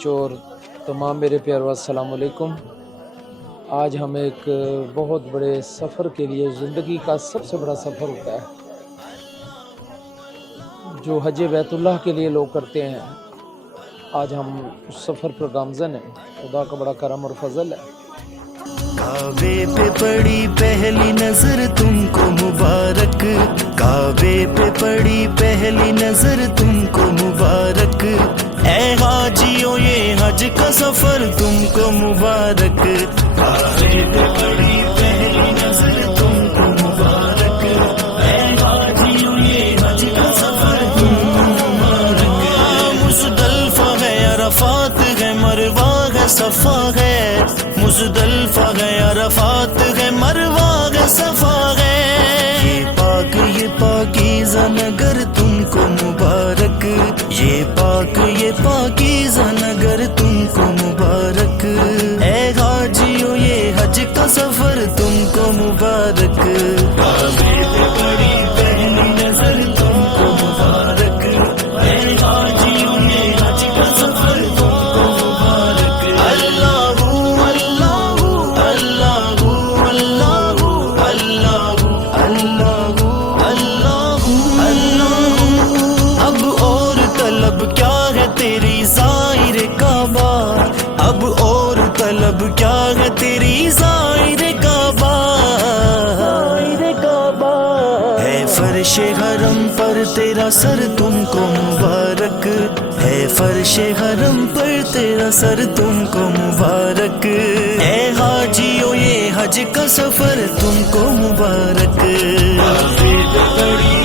بچوں اور تمام میرے پیاروں السلام علیکم۔ آج ہم ایک بہت بڑے سفر کے لیے، زندگی کا سب سے بڑا سفر ہوتا ہے جو حج بیت اللہ کے لیے لوگ کرتے ہیں، آج ہم اس سفر پر گامزن ہیں۔ خدا کا بڑا کرم اور فضل ہے۔ کعبے پہ پڑی پہلی نظر تم کو مبارک، کعبے پہ پڑی پہلی نظر تم کو مبارک، اے حاجیوں یہ حج کا سفر تم کو مبارک، کعبے پہ پڑی پہلی نظر تم کو مبارک، اے حاجیوں یہ حج کا سفر تم کو مبارک، مزدلفہ ہے عرفات ہے مروہ ہے صفا ہے، مزدلفہ ہے عرفات ہے مروہ ہے صفا ہے، یہ پاکیزہ نگر تم کو مبارک، یہ پاکیزہ نگر تم کو مبارک، اے حاجیوں یہ حج کا سفر تم کو مبارک، کعبے پہ پڑی پہلی نظر تم کو مبارک، اے حاجیوں یہ حج کا سفر تم کو مبارک، اللہ اللہ اللہ اللہ اللہ اللہ اللہ اللہ، اب اور طلب کیا ہے تیری زائر کعبہ، اب اور طلب کیا ہے تیری زائر کعبہ، ہے فرش حرم پر تیرا سر تم کو مبارک، ہے فرش حرم پر تیرا سر تم کو مبارک، اے حاجیوں یہ حج کا سفر تم کو مبارک، کعبے پہ پڑی